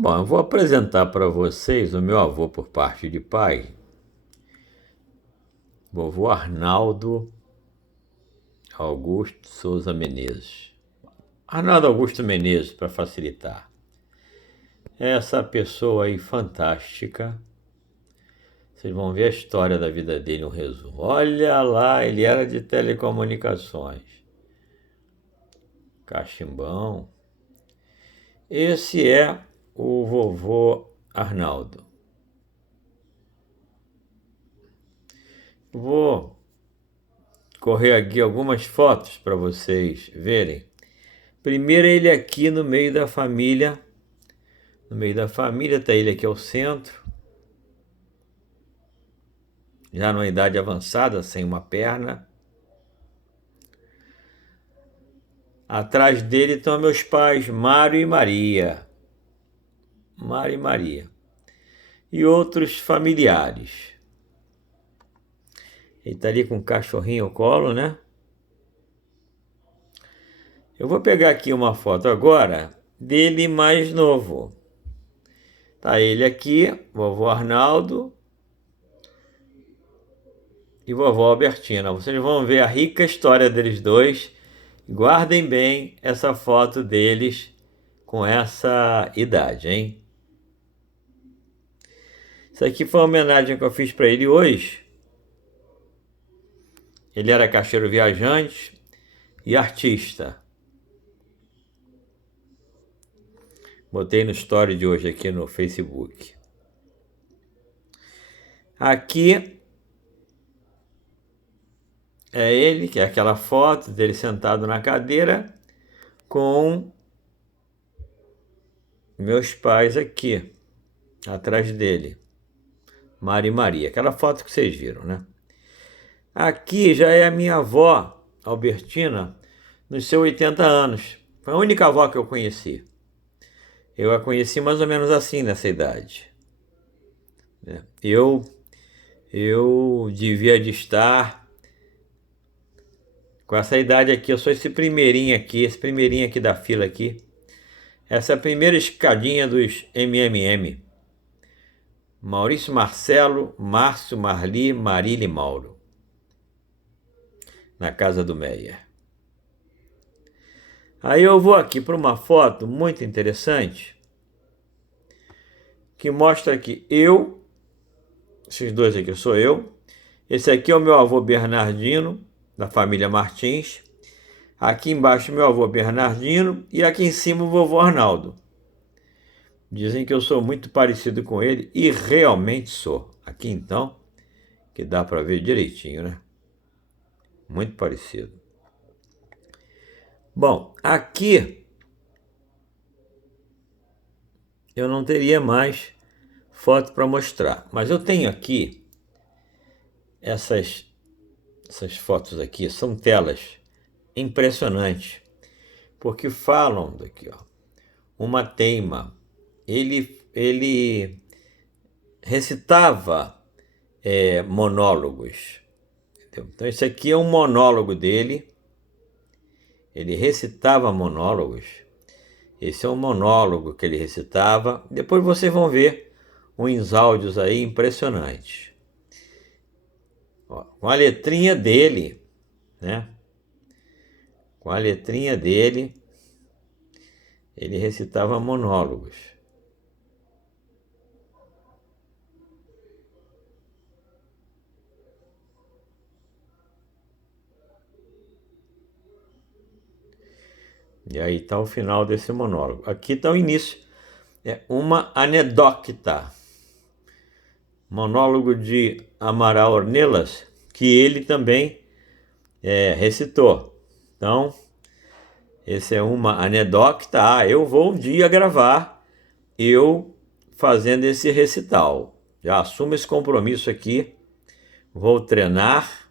Bom, eu vou apresentar para vocês o meu avô por parte de pai, vovô Arnaldo Augusto Souza Menezes. Arnaldo Augusto Menezes, para facilitar. É essa pessoa aí fantástica. Vocês vão ver a história da vida dele, um resumo. Olha lá, ele era de telecomunicações. Cachimbão. Esse é o vovô Arnaldo. Vou correr aqui algumas fotos para vocês verem. Primeiro ele aqui no meio da família. No meio da família está ele aqui ao centro. Já numa idade avançada, sem uma perna. Atrás dele estão meus pais, Mário e Maria. Mário e Maria. E outros familiares. Ele está ali com um cachorrinho ao colo, né? Eu vou pegar aqui uma foto agora dele mais novo. Tá ele aqui, vovô Arnaldo e vovó Albertina. Vocês vão ver a rica história deles dois. Guardem bem essa foto deles com essa idade, hein? Isso aqui foi uma homenagem que eu fiz para ele hoje. Ele era caixeiro viajante e artista. Botei no story de hoje aqui no Facebook. Aqui é ele, que é aquela foto dele sentado na cadeira com meus pais aqui, atrás dele. Maria e Maria, aquela foto que vocês viram, né? Aqui já é a minha avó, Albertina, nos seus 80 anos. Foi a única avó que eu conheci. Eu a conheci mais ou menos assim, nessa idade. Eu devia de estar com essa idade aqui. Eu sou esse primeirinho aqui da fila aqui. Essa é a primeira escadinha dos MMM. Maurício Marcelo, Márcio, Marli, Marília e Mauro. Na casa do Meyer. Aí eu vou aqui para uma foto muito interessante que mostra que esses dois aqui sou eu, esse aqui é o meu avô Bernardino, da família Martins, aqui embaixo meu avô Bernardino e aqui em cima o vovô Arnaldo. Dizem que eu sou muito parecido com ele e realmente sou. Aqui então, que dá para ver direitinho, né? Muito parecido. Bom, aqui eu não teria mais foto para mostrar, mas eu tenho aqui essas fotos aqui, são telas impressionantes, porque falam daqui, ó, uma teima. Ele recitava monólogos. Entendeu? Então esse aqui é um monólogo dele. Ele recitava monólogos. Esse é um monólogo que ele recitava. Depois vocês vão ver uns áudios aí impressionantes. Ó, com a letrinha dele, né? Com a letrinha dele, ele recitava monólogos. E aí está o final desse monólogo. Aqui está o início. É uma anedota. Monólogo de Amaral Ornelas, que ele também recitou. Então, esse é uma anedota. Eu vou um dia gravar eu fazendo esse recital. Já assumo esse compromisso aqui. Vou treinar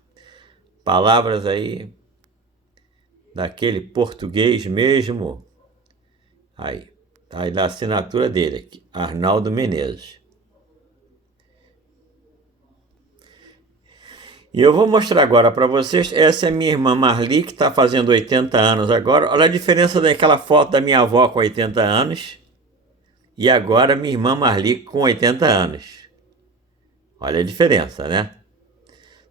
palavras aí daquele português mesmo. Aí, tá aí da assinatura dele aqui, Arnaldo Menezes. E eu vou mostrar agora para vocês, essa é minha irmã Marli, que está fazendo 80 anos agora. Olha a diferença daquela foto da minha avó com 80 anos e agora minha irmã Marli com 80 anos. Olha a diferença, né?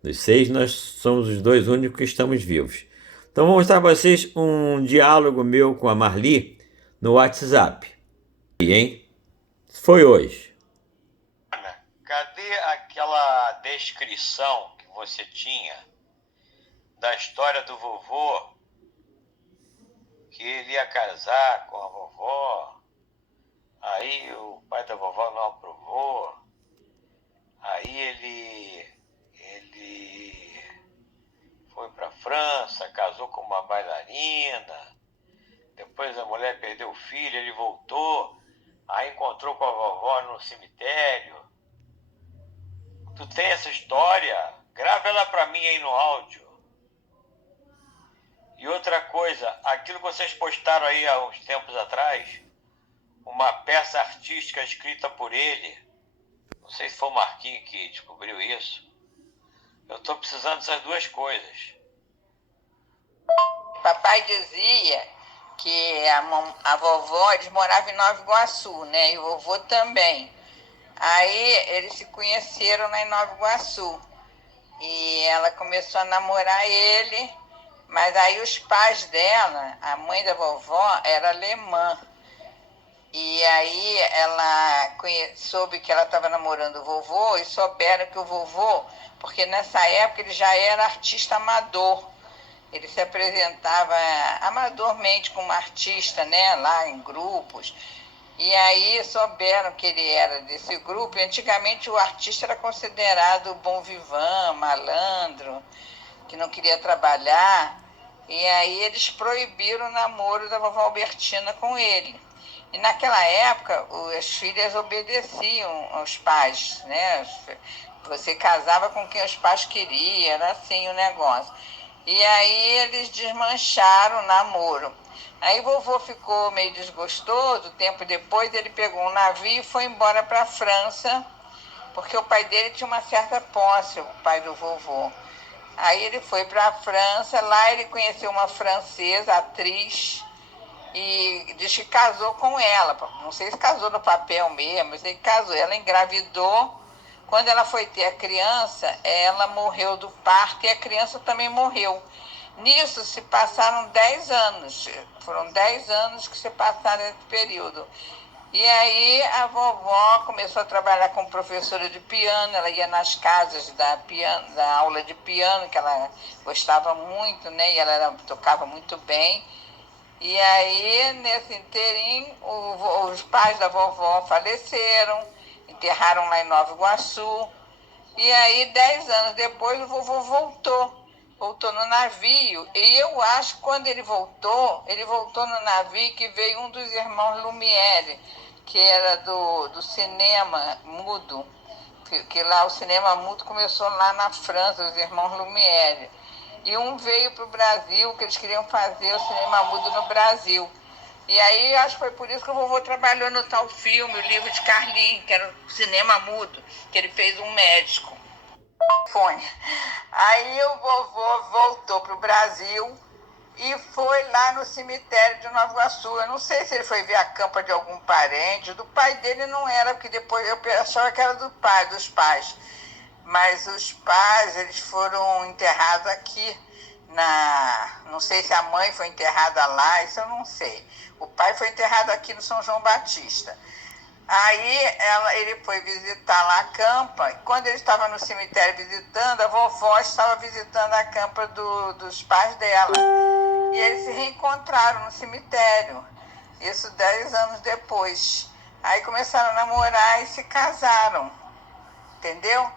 Dos 6, nós somos os 2 únicos que estamos vivos. Então, vou mostrar para vocês um diálogo meu com a Marli no WhatsApp. E, hein? Foi hoje. Cadê aquela descrição que você tinha da história do vovô, que ele ia casar com a vovó, aí o pai da vovó não aprovou, aí ele foi para a França, casou com uma bailarina, depois a mulher perdeu o filho, ele voltou, aí encontrou com a vovó no cemitério. Tu tem essa história? Grava ela para mim aí no áudio. E outra coisa, aquilo que vocês postaram aí há uns tempos atrás, uma peça artística escrita por ele, não sei se foi o Marquinhos que descobriu isso, eu estou precisando dessas duas coisas. Papai dizia que a vovó, eles moravam em Nova Iguaçu, né? E o vovô também. Aí eles se conheceram lá em Nova Iguaçu. E ela começou a namorar ele, mas aí os pais dela, a mãe da vovó, era alemã. E aí ela soube que ela estava namorando o vovô e souberam que o vovô, porque nessa época ele já era artista amador. Ele se apresentava amadormente como artista, né, lá em grupos. E aí souberam que ele era desse grupo. E antigamente o artista era considerado bom vivant, malandro, que não queria trabalhar. E aí eles proibiram o namoro da vovó Albertina com ele. E naquela época as filhas obedeciam aos pais, né? Você casava com quem os pais queriam, era assim o negócio. E aí eles desmancharam o namoro. Aí o vovô ficou meio desgostoso, tempo depois ele pegou um navio e foi embora para a França, porque o pai dele tinha uma certa posse, o pai do vovô. Aí ele foi para a França, lá ele conheceu uma francesa, atriz, e diz que casou com ela. Não sei se casou no papel mesmo, mas ele casou. Ela engravidou. Quando ela foi ter a criança, ela morreu do parto e a criança também morreu. Nisso se passaram 10 anos. Foram 10 anos que se passaram nesse período. E aí a vovó começou a trabalhar como professora de piano, ela ia nas casas da aula de piano, que ela gostava muito, né? E ela tocava muito bem. E aí, nesse inteirinho, os pais da vovó faleceram, enterraram lá em Nova Iguaçu. E aí, 10 anos depois, o vovô voltou no navio. E eu acho que quando ele voltou no navio que veio um dos irmãos Lumière, que era do cinema mudo, que lá o cinema mudo começou lá na França, os irmãos Lumière. E um veio para o Brasil, que eles queriam fazer o cinema mudo no Brasil. E aí acho que foi por isso que o vovô trabalhou no tal filme, o livro de Carlinhos, que era o cinema mudo, que ele fez um médico. Aí o vovô voltou para o Brasil e foi lá no cemitério de Nova Iguaçu. Eu não sei se ele foi ver a campa de algum parente. Do pai dele não era, porque depois eu achava que era dos pais. Mas os pais, eles foram enterrados aqui não sei se a mãe foi enterrada lá, isso eu não sei. O pai foi enterrado aqui no São João Batista. Aí ele foi visitar lá a campa, e quando ele estava no cemitério visitando, a vovó estava visitando a campa dos pais dela. E eles se reencontraram no cemitério, isso 10 anos depois. Aí começaram a namorar e se casaram, entendeu?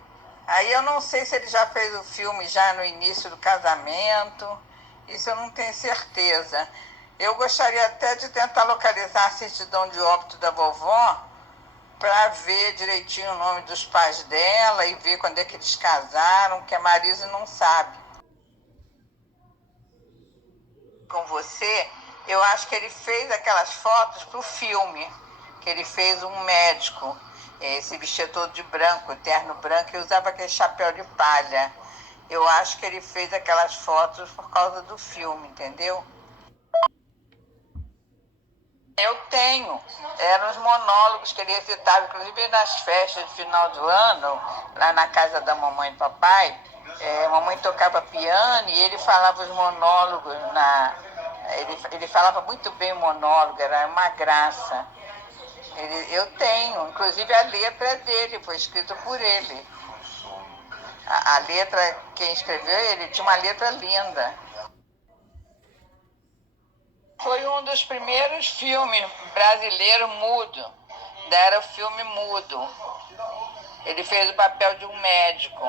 Aí eu não sei se ele já fez o filme já no início do casamento, isso eu não tenho certeza. Eu gostaria até de tentar localizar a certidão de óbito da vovó para ver direitinho o nome dos pais dela e ver quando é que eles casaram, que a Marise não sabe. Com você, eu acho que ele fez aquelas fotos para o filme, que ele fez um médico, se vestia todo de branco, terno branco, e usava aquele chapéu de palha. Eu acho que ele fez aquelas fotos por causa do filme, entendeu? Eu tenho. Eram os monólogos que ele recitava, inclusive nas festas de final do ano, lá na casa da mamãe e papai. A mamãe tocava piano e ele falava os monólogos. Ele falava muito bem o monólogo, era uma graça. Eu tenho, inclusive a letra é dele, foi escrito por ele. A letra, quem escreveu, ele tinha uma letra linda. Foi um dos primeiros filmes brasileiros mudo. Era o filme mudo. Ele fez o papel de um médico.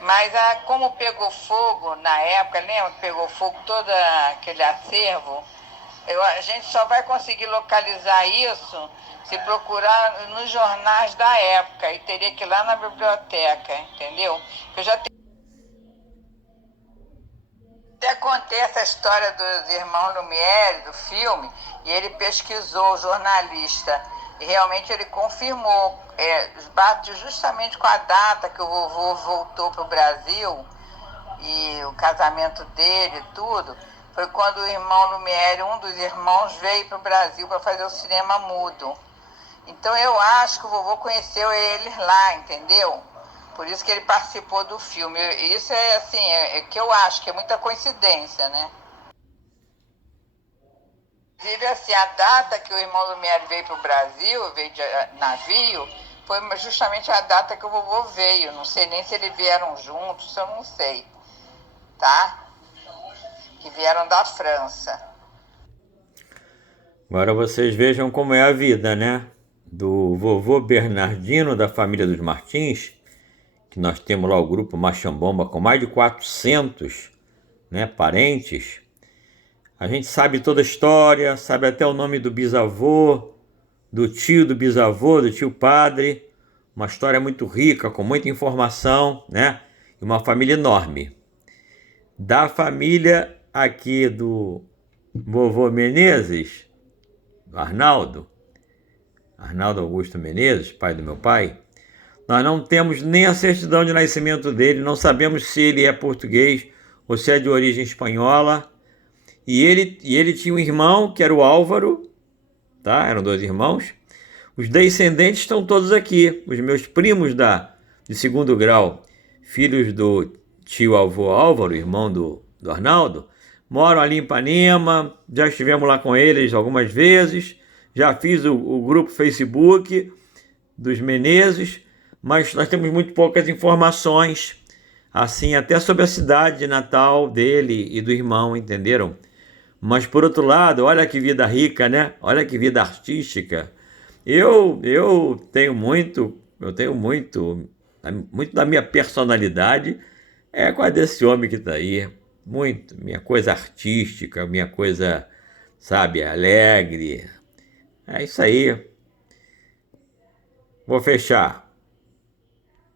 Mas como pegou fogo na época, lembra que pegou fogo todo aquele acervo? A gente só vai conseguir localizar isso se procurar nos jornais da época. E teria que ir lá na biblioteca, entendeu? Eu já até contei essa história dos irmãos Lumière, do filme, e ele pesquisou, o jornalista, e realmente ele confirmou, bate justamente com a data que o vovô voltou para o Brasil, e o casamento dele e tudo, foi quando o irmão Lumière, um dos irmãos, veio para o Brasil para fazer o cinema mudo. Então eu acho que o vovô conheceu eles lá, entendeu? Por isso que ele participou do filme. Isso é assim, que eu acho que é muita coincidência, né? Inclusive, assim, a data que o irmão Lumière veio para o Brasil, veio de navio, foi justamente a data que o vovô veio. Não sei nem se eles vieram juntos, eu não sei. Tá? Que vieram da França. Agora vocês vejam como é a vida, né? Do vovô Bernardino, da família dos Martins, que nós temos lá o grupo Machambomba com mais de 400, né, parentes. A gente sabe toda a história, sabe até o nome do bisavô, do bisavô, do tio padre. Uma história muito rica, com muita informação, né? E uma família enorme. Da família aqui do vovô Menezes, Arnaldo Augusto Menezes, pai do meu pai, nós não temos nem a certidão de nascimento dele, não sabemos se ele é português ou se é de origem espanhola. E ele tinha um irmão, que era o Álvaro, tá? Eram 2 irmãos. Os descendentes estão todos aqui. Os meus primos de segundo grau, filhos do tio-avô Álvaro, irmão do Arnaldo, moram ali em Ipanema. Já estivemos lá com eles algumas vezes. Já fiz o grupo Facebook dos Menezes, mas nós temos muito poucas informações, assim, até sobre a cidade de Natal dele e do irmão, entenderam? Mas, por outro lado, olha que vida rica, né? Olha que vida artística. Eu tenho muito da minha personalidade com a desse homem que está aí. Muito, minha coisa artística, minha coisa, sabe, alegre. É isso aí. Vou fechar.